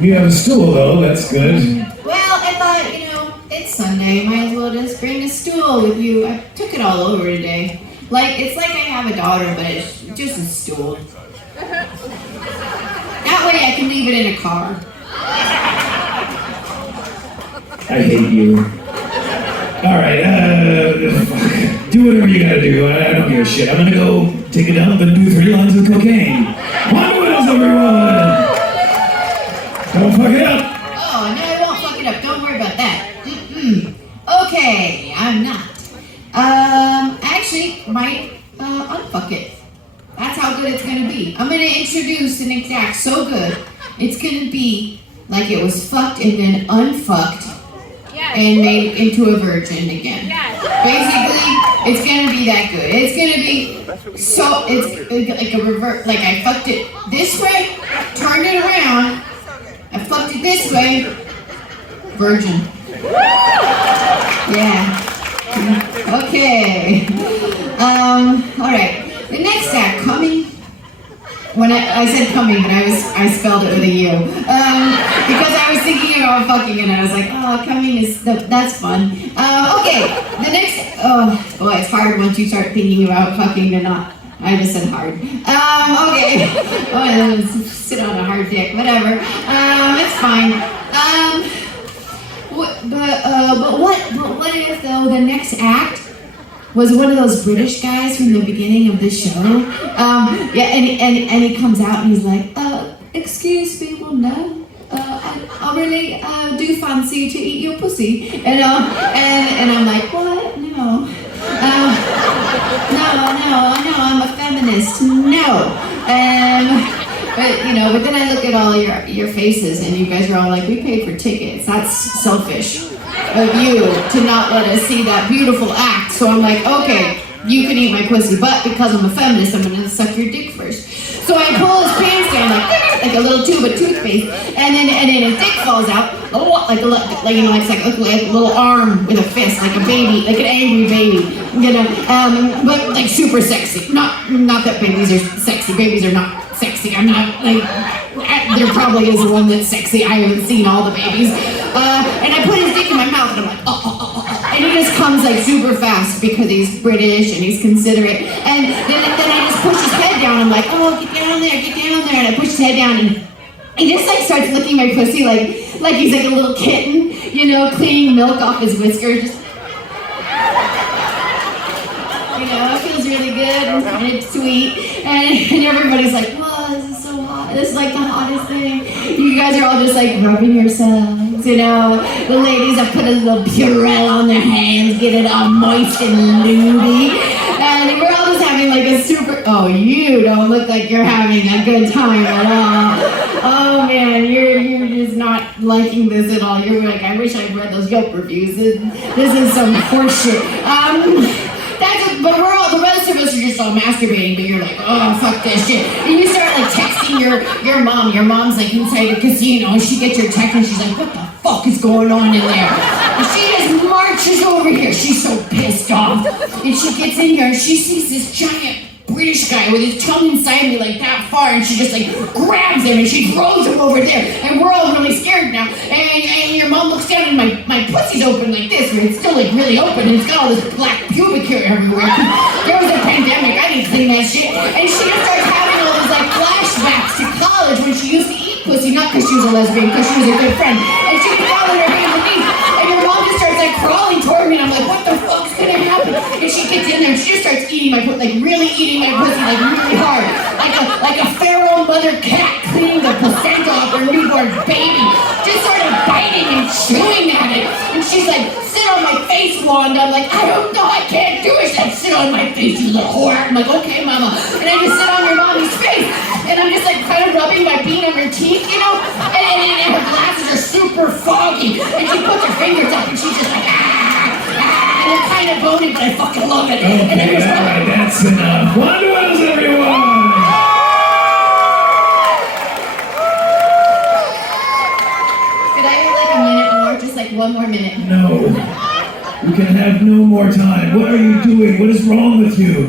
You have a stool, though. That's good. Well, I thought, it's Sunday. Might as well just bring a stool with you. I took it all over today. It's like I have a daughter, but it's just a stool. That way I can leave it in a car. I hate you. Alright, do whatever you gotta do. I don't give a shit. I'm gonna go take a dump and do 3 lines of cocaine. Wanda Wanda, everyone! Don't fuck it up! Oh, no, I won't fuck it up. Don't worry about that. Okay, I'm not. Actually, might unfuck it. That's how good it's gonna be. I'm gonna introduce an exact so good. It's gonna be like it was fucked and then unfucked. Yes. And made into a virgin again. Yes. Basically, it's gonna be that good. It's gonna be so, it's like a revert, like I fucked it this way, turned it around, I fucked it this way, virgin. Yeah. Okay. Alright. The next act, coming. When I said coming, but I spelled it with a U. Because I was thinking about fucking and I was like, oh, coming that's fun. Okay, the next, oh boy, it's hard once you start thinking about fucking to not. I just said hard. Okay. Oh, sit on a hard dick, whatever. It's fine. But what if though the next act was one of those British guys from the beginning of the show? And he comes out and he's like, excuse me, well no, I really do fancy to eat your pussy, and I'm like, what? No. No, I'm a feminist. No. But then I look at all your faces and you guys are all like, we paid for tickets. That's selfish of you to not let us see that beautiful act. So I'm like, okay, you can eat my pussy, but because I'm a feminist, I'm gonna suck your dick first. So I pull his pants down like a little tube of toothpaste, and then his dick falls out, like a little arm with a fist, like a baby, like an angry baby, but like super sexy. Not that babies are sexy. Babies are not sexy. I'm not like. There probably is one that's sexy. I haven't seen all the babies. And I put his dick in my mouth, and I'm like, and he just comes like super fast because he's British and he's considerate. And then I just push his head down. I'm like, oh, get down there. And I push his head down, and he just like starts licking my pussy like he's like a little kitten, cleaning milk off his whiskers. Just, it feels really good and it's sweet. And everybody's like, whoa, this is so hot. This is like the hottest thing. You guys are all just like rubbing yourselves, The ladies have put a little Purell on their hands, get it all moist and lubey. And we're all just having like a super, oh, you don't look like you're having a good time at all. Oh man, you're just not liking this at all. You're like, I wish I'd read those Yelp reviews. This is some horseshit. But the rest of us are just all masturbating, but you're like, oh, fuck this shit. And you start like texting your mom. Your mom's like inside the casino, and she gets your text and she's like, what the fuck is going on in there? And she just marches over here. She's so pissed off. And she gets in here and she sees this giant British guy with his tongue inside me like that far, and she just like grabs him and she throws him over there, and we're all really scared now. And your mom looks down and my pussy's open like this, and it's still like really open, and it's got all this black pubic hair everywhere. There was a pandemic, I didn't clean that shit. And she just starts having all these like flashbacks to college when she used to eat pussy, not because she was a lesbian, because she was a good friend. And she was falling her hands and knees, and your mom just starts like crawling toward me, and I'm like, what the fuck's gonna happen? And she gets in there and she just starts eating my pussy, like really eating my pussy, like really hard, like a feral mother cat cleaning the placenta off her newborn baby, just sort of biting and chewing at it. And she's like, sit on my face, Wanda. I'm like, I don't know, I can't do it. She's like, sit on my face, you little whore. I'm like, okay, mama. And I just sit on your mommy's face, and I'm just like kind of rubbing my bean on her teeth, and her glasses are super foggy, and she puts her fingers up and she's just like, and I'm kind of bony, but I fucking love it. Okay, and then alright, that's enough. Wanda Wanda's, everyone! Could I have like a minute more? Just like one more minute. No. You can have no more time. What are you doing? What is wrong with you?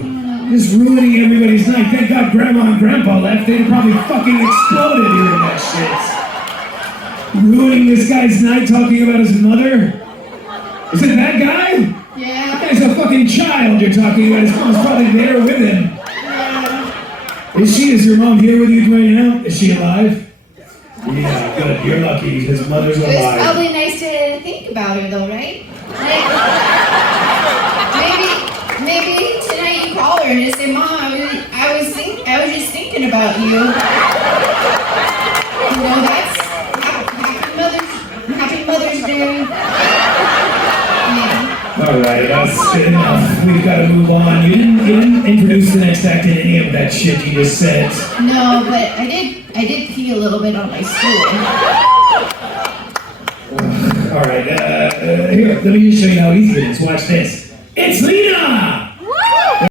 Just ruining everybody's night. Thank God Grandma and Grandpa left. They'd probably fucking exploded hearing that shit. ruining this guy's night talking about his mother? Is it that guy? Yeah. That guy's a fucking child you're talking about. His mom's probably there with him. Yeah. Is your mom here with you right now? Is she alive? Yeah, good. You're lucky. His mother's It was alive. probably nice to think about her though, right? Like, maybe tonight you call her and just say, Mom, I was just thinking about you. You know, that's happy Mother's Day. Yeah. Alright, that's enough. We've got to move on. You didn't introduce the next act in any of that shit you just said. No, but I did pee a little bit on my stool. Alright, here, let me just show you how easy it is. Watch this. It's Lena!